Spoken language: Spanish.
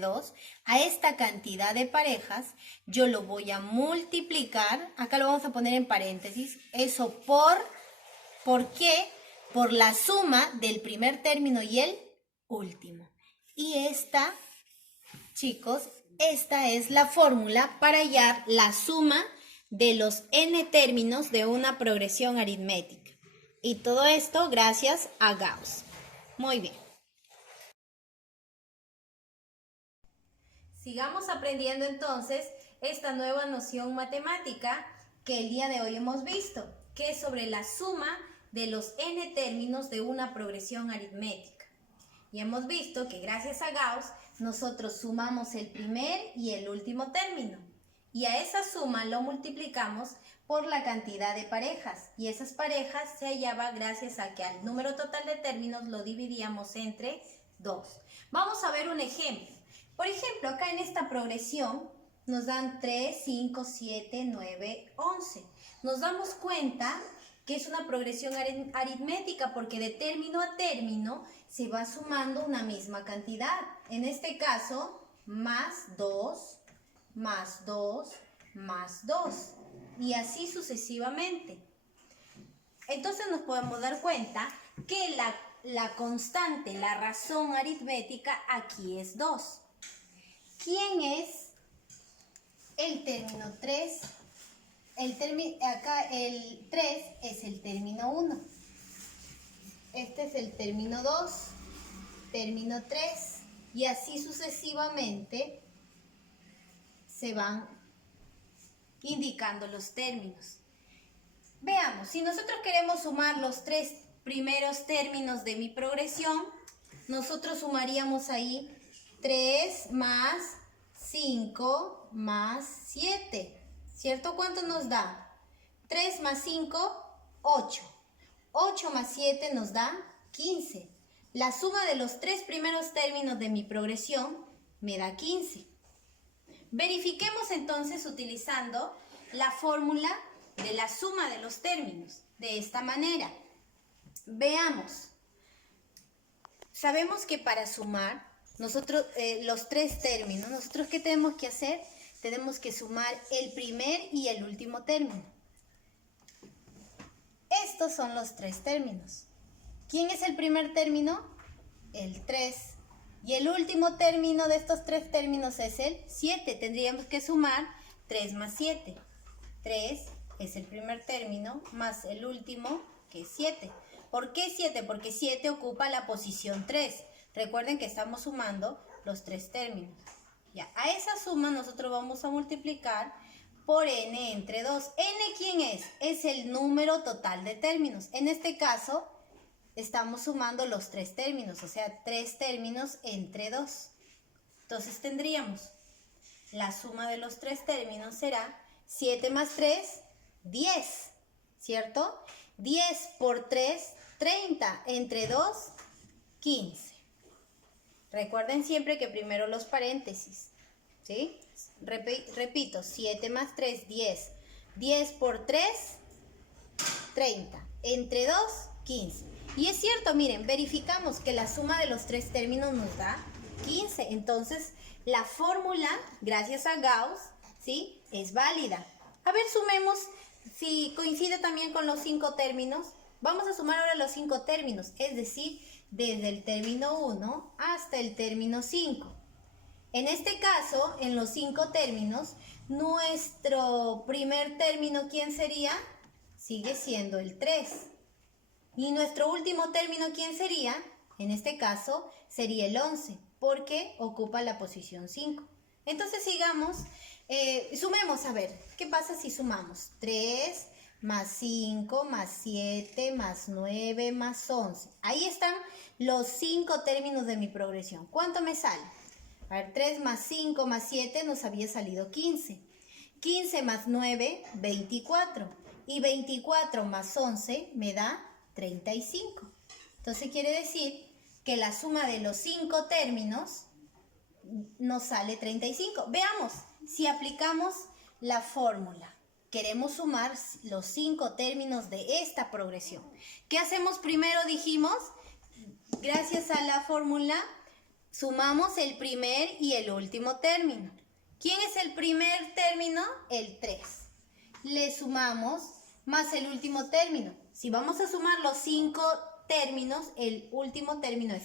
entre 2, a esta cantidad de parejas, yo lo voy a multiplicar, acá lo vamos a poner en paréntesis, eso ¿por qué? Por la suma del primer término y el último. Y esta, chicos, esta es la fórmula para hallar la suma de los n términos de una progresión aritmética. Y todo esto gracias a Gauss. Muy bien. Sigamos aprendiendo entonces esta nueva noción matemática que el día de hoy hemos visto, que es sobre la suma de los n términos de una progresión aritmética. Y hemos visto que gracias a Gauss nosotros sumamos el primer y el último término. Y a esa suma lo multiplicamos por la cantidad de parejas. Y esas parejas se hallaban gracias a que al número total de términos lo dividíamos entre 2. Vamos a ver un ejemplo. Por ejemplo, acá en esta progresión nos dan 3, 5, 7, 9, 11. Nos damos cuenta que es una progresión aritmética porque de término a término se va sumando una misma cantidad. En este caso, más 2, más 2, más 2. Y así sucesivamente. Entonces nos podemos dar cuenta que la constante, la razón aritmética aquí es 2. ¿Quién es el término 3? Acá el 3 es el término 1. Este es el término 2, término 3. Y así sucesivamente se van indicando los términos. Veamos, si nosotros queremos sumar los 3 primeros términos de mi progresión, nosotros sumaríamos ahí 3 más 5 más 7. ¿Cierto? ¿Cuánto nos da? 3 más 5, 8. 8 más 7 nos da 15. La suma de los 3 primeros términos de mi progresión me da 15. Verifiquemos entonces utilizando la fórmula de la suma de los términos. De esta manera. Veamos. Sabemos que para sumar nosotros los 3 términos, ¿nosotros qué tenemos que hacer? Tenemos que sumar el primer y el último término. Estos son los 3 términos. ¿Quién es el primer término? El 3. Y el último término de estos 3 términos es el 7. Tendríamos que sumar 3 más 7. 3 es el primer término más el último, que es 7. ¿Por qué 7? Porque 7 ocupa la posición 3. Recuerden que estamos sumando los 3 términos. Ya, a esa suma nosotros vamos a multiplicar por n entre 2. ¿N quién es? Es el número total de términos. En este caso, estamos sumando los 3 términos, o sea, 3 términos entre 2. Entonces tendríamos, la suma de los 3 términos será 7 más 3, 10, ¿cierto? 10 por 3, 30, entre 2, 15. Recuerden siempre que primero los paréntesis, ¿sí? Repito, 7 más 3, 10. 10 por 3, 30. Entre 2, 15. Y es cierto, miren, verificamos que la suma de los 3 términos nos da 15. Entonces, la fórmula, gracias a Gauss, ¿sí? Es válida. A ver, sumemos, si coincide también con los 5 términos. Vamos a sumar ahora los 5 términos, es decir, desde el término 1 hasta el término 5. En este caso, en los 5 términos, nuestro primer término, ¿quién sería? Sigue siendo el 3. Y nuestro último término, ¿quién sería? En este caso, sería el 11, porque ocupa la posición 5. Entonces, sigamos, sumemos, a ver, ¿qué pasa si sumamos? 3 más 5, más 7, más 9, más 11. Ahí están los 5 términos de mi progresión. ¿Cuánto me sale? A ver, 3 más 5 más 7 nos había salido 15. 15 más 9, 24. Y 24 más 11 me da 35. Entonces quiere decir que la suma de los 5 términos nos sale 35. Veamos si aplicamos la fórmula. Queremos sumar los 5 términos de esta progresión. ¿Qué hacemos primero? Dijimos, gracias a la fórmula, Sumamos el primer y el último término. ¿Quién es el primer término? El 3. Le sumamos más el último término. Si vamos a sumar los 5 términos, el último término es